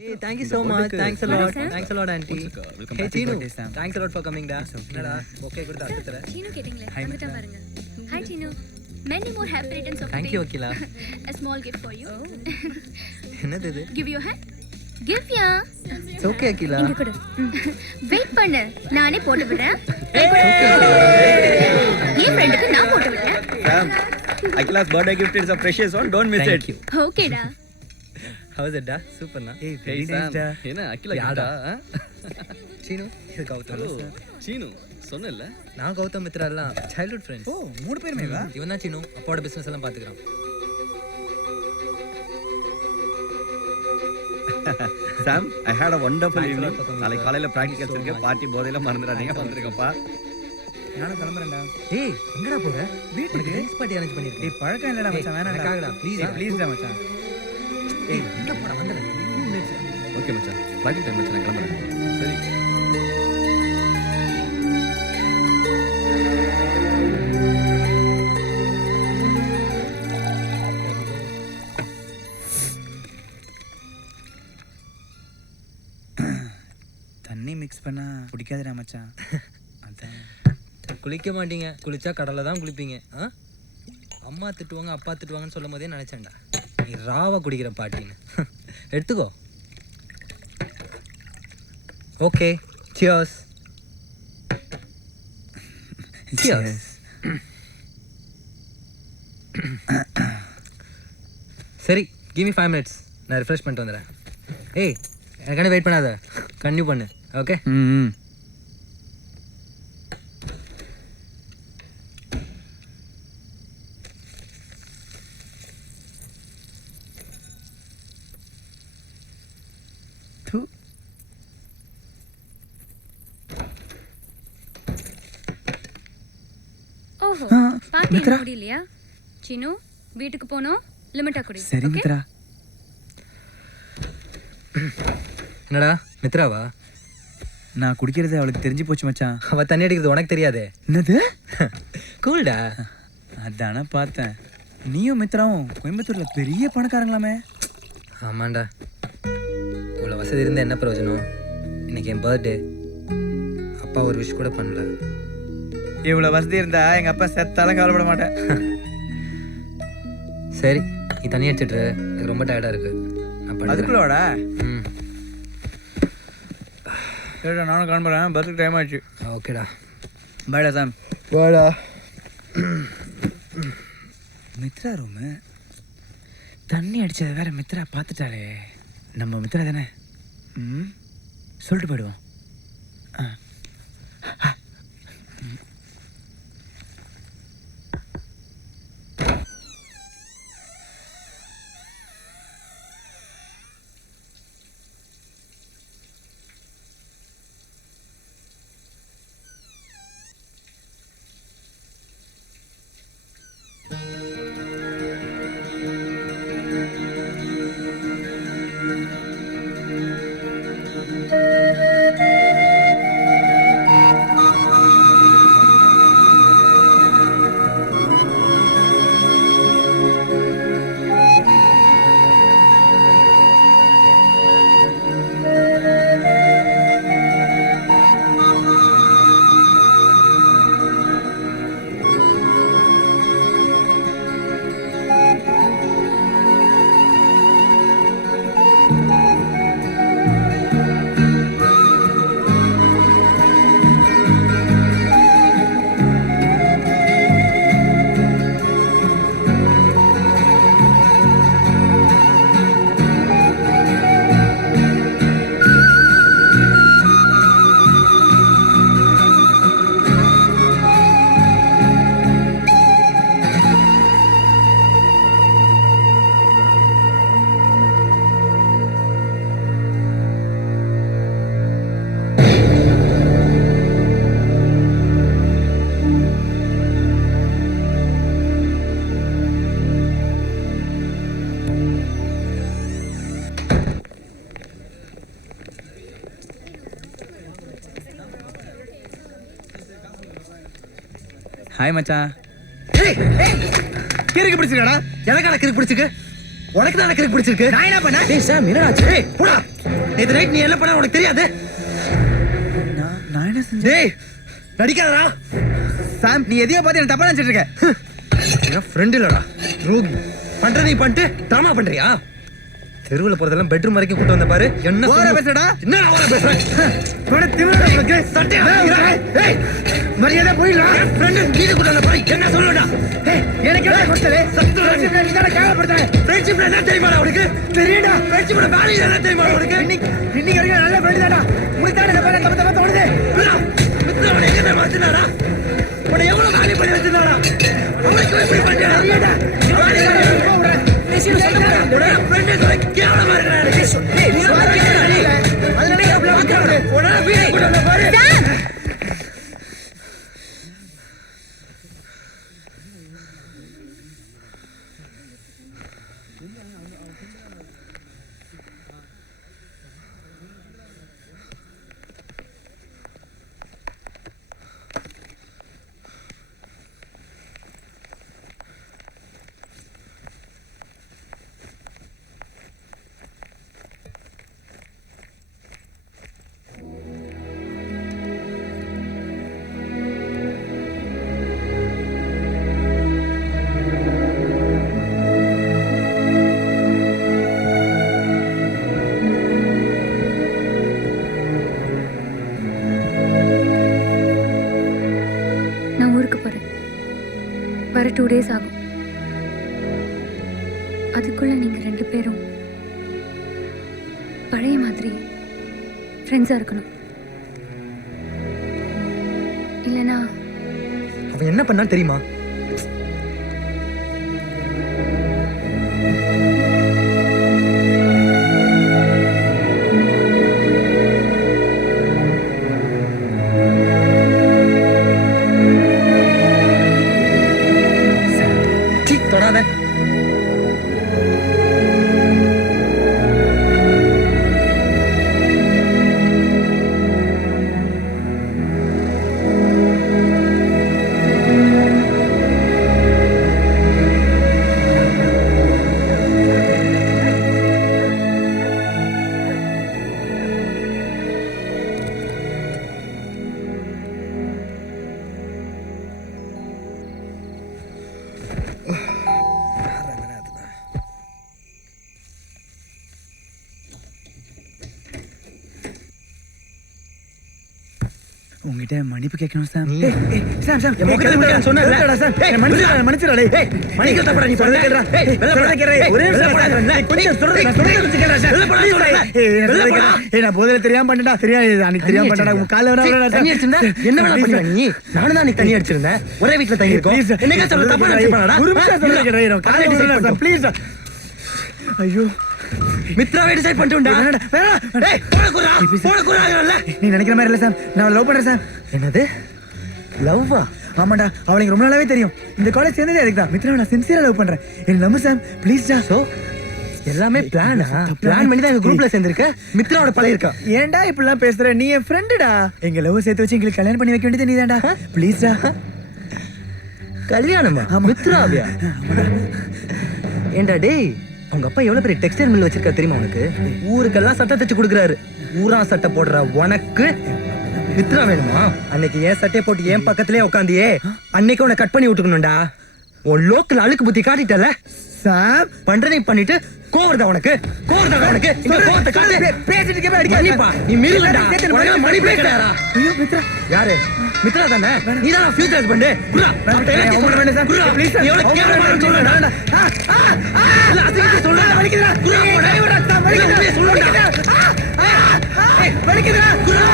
Hey, thank you so much. Thanks a lot. Thanks a lot, auntie. Hey, Chinu. Thanks a lot for coming, da. என்னடா okay கொடுத்து அத்துறேன். சீனு கேட்டிங்களே வந்துட்டா பாருங்க. Hi Chinu. Many more happy returns of the Thank day. you, Akila. A small gift for you. என்னது இது? Give your hand. Give ya. It's okay, Akila. இங்க கொடு. Wait பண்ணு. நானே போட்டு விடுறேன். என் ஃப்ரெண்டுக்கு நான் போட்டு விடுறேன். Sam, Akila's birthday gift is a precious one. Don't miss Thank it. you. ஓகேடா. How is it, da? Super, na? Hey, Sam. என்ன அகிலா யாடா? கிட்டா? Chinu, இது கௌதம். ஹலோ சீனு சொன்னேன்ல. நான் கௌதம் மித்ரா எல்லாம் childhood friends. ஓ 3 பேருமேவா? இவன் தான் சீனு, அப்பாவோட பிசினஸ் எல்லாம் பாத்துக்கறான். Sam, I had a wonderful Thanks a evening. lot for coming, நாளைக்கு sir. காலையில பிராக்டிகல்ஸ் Thank you so இருக்கு. much. பார்ட்டி போதையில மறந்துடாதீங்க. வந்திருக்கப்பா. நானும் கிளம்புறேன்டா. ஏய், எங்கடா போற? வீட்டுக்கு. ட்ரிங்க்ஸ் பார்ட்டி அரேஞ்ச் பண்ணிருக்கேன். டேய் பழக்கம் இல்லடா மச்சான் வேணாம்டா. எனக்காகடா, please டா. ப்ளீஸ் டா மச்சான். ஏய், எங்க போற? வந்துடா. 2 minutes. ஓகே மச்சான். ஃப்ளைட் டைம் மச்சான் நான் கிளம்புறேன். சரி. தண்ணி மிக்ஸ் பண்ணா பிடிக்காதுடா மச்சான். அதான் குளிக்க மாட்டீங்க, குளிச்சா கடல்ல தான் குளிப்பீங்க. அம்மா திட்டுவாங்க, அப்பா திட்டுவாங்கன்னு சொல்லும் போதே நினைச்சேன்டா நீ ராவா குடிக்கிற பாட்டின்னு. எடுத்துக்கோ. Okay, cheers. சியர்ஸ். சரி, give me 5 minutes. நான் ரிஃப்ரெஷ் பண்ணிட்டு வந்துடுறேன். ஏய், எனக்கான வெயிட் பண்ணாத, கன்டினியூ பண்ணு. ஓகே? ம் து ஓஹோ. ஆ, பார்ட்டி மித்ரா. முடியலையா? சீனு வீட்டுக்கு போணும். லிமிட்டா குடி. சரி okay? மித்ரா. என்னடா மித்ராவா? நான் குடிக்கிறது அவளுக்கு தெரிஞ்சு போச்சு மச்சான். அவ தண்ணி அடிக்கிறது உனக்கு தெரியாதே. என்னது? கூல்டா. அதானே பார்த்தேன். நீயும் மித்ராவும் கோயம்புத்தூர்ல பெரிய பணக்காரங்களாமே. ஆமாண்டா, இவ்வளோ வசதி இருந்தால் என்ன பிரயோஜனம்? இன்னைக்கு என் பர்த்டே, அப்பா ஒரு விஷ் கூட பண்ணல. இவ்வளவு வசதி இருந்தா எங்க அப்பா செத்தாலும் கவலைப்பட மாட்டேன். சரி, நீ தண்ணி அடிச்சிட்டு, எனக்கு ரொம்ப டயர்டாக இருக்கு. நான் பண்ணுறேன். அதுக்குள்ளோடா ம், சரிடா நானும் கிளம்புறேன். பஸ்ஸுக்கு டைம் ஆயிடுச்சு. ஓகேடா. பாய்டா சாம். வாடா. மித்ரா ரூமு தண்ணி அடிச்சது வேற மித்ரா பார்த்துட்டாளே. நம்ம மித்ரா தானே. ம் சொல்லிட்டு போயிடுவோம். ஆ ஹாய் மச்சான். கிறுக்கு பிடிச்சிருக்கடா. எனக்கான கிறுக்கு பிடிச்சிருக்கு? உனக்கு தான் கிறுக்கு பிடிச்சிருக்கு. நான் என்ன பண்ணேன்? ஏய் சாம், என்னடா ஆச்சு? ஏய் போடா. நேத்து நைட் நீ என்ன பண்ண உனக்கு தெரியாது? நான் என்ன செஞ்சேன்? டேய் நடிக்காதடா. சாம், நீ எதையோ பார்த்து என்ன தப்பா நினைச்சிட்டு இருக்க. என் ஃப்ரெண்ட் இல்லடா, துரோகி. பண்ற நீ பண்ணிட்டு ட்ராமா பண்றியா? தெருவுல போறதெல்லாம் பெட்ரூம் வரைக்கும் கூட்டு வந்த பாரு. என்ன ஓவரா பேசுறடா? என்ன ஓவரா பேசுறேன்? உனக்கு திமிரா உனக்கு? சட்டையா? ஏய் மரியாதை போயிடலாம். என் ஃப்ரெண்ட் நீதி கூட்டு வந்த பாரு. என்ன சொல்லுடா? ஏய், எனக்கு என்ன கொடுத்தலே? ஃப்ரெண்ட்ஷிப்ல நீ தான கேவலப்படுத்த. ஃப்ரெண்ட்ஷிப்ல என்ன தெரியுமாடா உனக்கு? தெரியும்டா. ஃப்ரெண்ட்ஷிப்ல வேல்யூ என்ன தெரியுமா உனக்கு? இன்னைக்கு வரைக்கும் நல்ல ஃப்ரெண்ட் தான்டா. உனக்கு தான தப்பா தப்பா தோணுது. மித்ரா எங்க தெரியுமா வச்சிருந்தாடா? உன்னை எவ்வளவு வேல்யூ பண்ணி வச்சிருந்தாடா? அவனுக்கு எப்படி பண்ணியா? வர 2 days ஆகும். அதுக்குள்ள நீங்க 2 பேரும் பழைய மாதிரி ஃப்ரெண்ட்ஸா இருக்கணும். இல்லனா அவன் என்ன பண்ணா தெரியுமா? தொடாத. உங்ககிட்ட மன்னிப்பு கேட்கணும் சாம். சாம் சாம் என் முகத்துல முடிய சொன்னேன்ல சாம். மன்னிச்சிரா டேய். மணிக்கு தப்படா நீ சொல்றத கேக்குறா. வெல்ல போடா கேக்குறா. ஒரே நிமிஷம் போடா. கொஞ்சம் சொல்றத கொஞ்சம் கேக்குறா சாம். வெல்ல போடா வெல்ல போடா. நான் போதல தெரியாம பண்ணடா. தெரியாது அன்னைக்கு தெரியாம பண்ணடா. உன் கால்ல வரடா. தண்ணி அடிச்சிருந்தா என்ன வேணா பண்ணுவ நீ? நானும் தான் அன்னைக்கு தண்ணி அடிச்சிருந்தேன். ஒரே வீட்ல தங்கி இருக்கோம். என்னங்க சொல்ற தப்பா நினைச்சேன்டா. ஒரு நிமிஷம் சொல்றத கேக்குறா. கால்ல வரடா சாம் ப்ளீஸ். ஐயோ மித்ராவை டிசைட் பண்ணிட்டோம்டா. டேய் போன குறாங்கல்ல. நீ நினைக்கிற மாதிரி இல்ல சாம். நான் லவ் பண்றேன் சாம். என்னது? லவ்வா? ஆமாடா, அவளுக்கு ரொம்ப நாளாவே தெரியும். இந்த காலேஜ் சேர்ந்ததே அதுக்கு தான். மித்ராவை நான் சின்சியரா லவ் பண்றேன். என்ன நம்பு சாம் ப்ளீஸ் டா. சோ எல்லாமே பிளானா? பிளான் பண்ணி தான் எங்க குரூப்ல சேர்ந்திருக்க. மித்ராவோட பழைய இருக்கா? ஏன்டா இப்படிலாம் பேசுற? நீ என் ஃப்ரெண்டுடா. எங்க லவ் சேர்த்து வச்சு எங்களுக்கு கல்யாணம் பண்ணி வைக்க வேண்டியது நீதான்டா. ப்ளீஸ் டா. கல்யாணமா? மித்ராவியா? ஏண்டா டேய், அவங்க அப்பா எவ்வளவு பெரிய டெக்ஸ்டைல் மில் வச்சிருக்கா தெரியுமா உனக்கு? ஊருக்கெல்லாம் சட்டை தச்சு கொடுக்குறாரு. ஊரா சட்டை போடுற உனக்கு மித்ரா வேணுமா? அன்னைக்கு ஏன் சட்டையை போட்டு ஏன் பக்கத்திலே உட்காந்தியே, அன்னைக்கு உன்னை கட் பண்ணி விட்டுக்கணும்டா. உன் லோக்கல் அழுக்கு புத்தி காட்டிட்டல சாம். பண்றதை பண்ணிட்டு கோவர்தா உனக்கு. இந்த கோவத்தை காட்டு. பேசிட்டு இருக்கவே அடிக்காதீப்பா. நீ மீறிலடா. உனக்கு மணி பிளேட்டரா? ஐயோ மித்ரா. யாரு? மித்ரா தானே? நீ தான் ஃபியூச்சர் ஹஸ்பண்ட். குரா அவட்ட என்ன சொல்ல வேண்டாம் சார். குரா ப்ளீஸ் நீ எவ்வளவு கேவலமா சொல்றடா. இல்ல அசிங்கமா சொல்றடா. வலிக்குதுடா. குரா டிரைவரா தான் வலிக்குதுடா. சொல்றடா. வலிக்குதுடா. குரா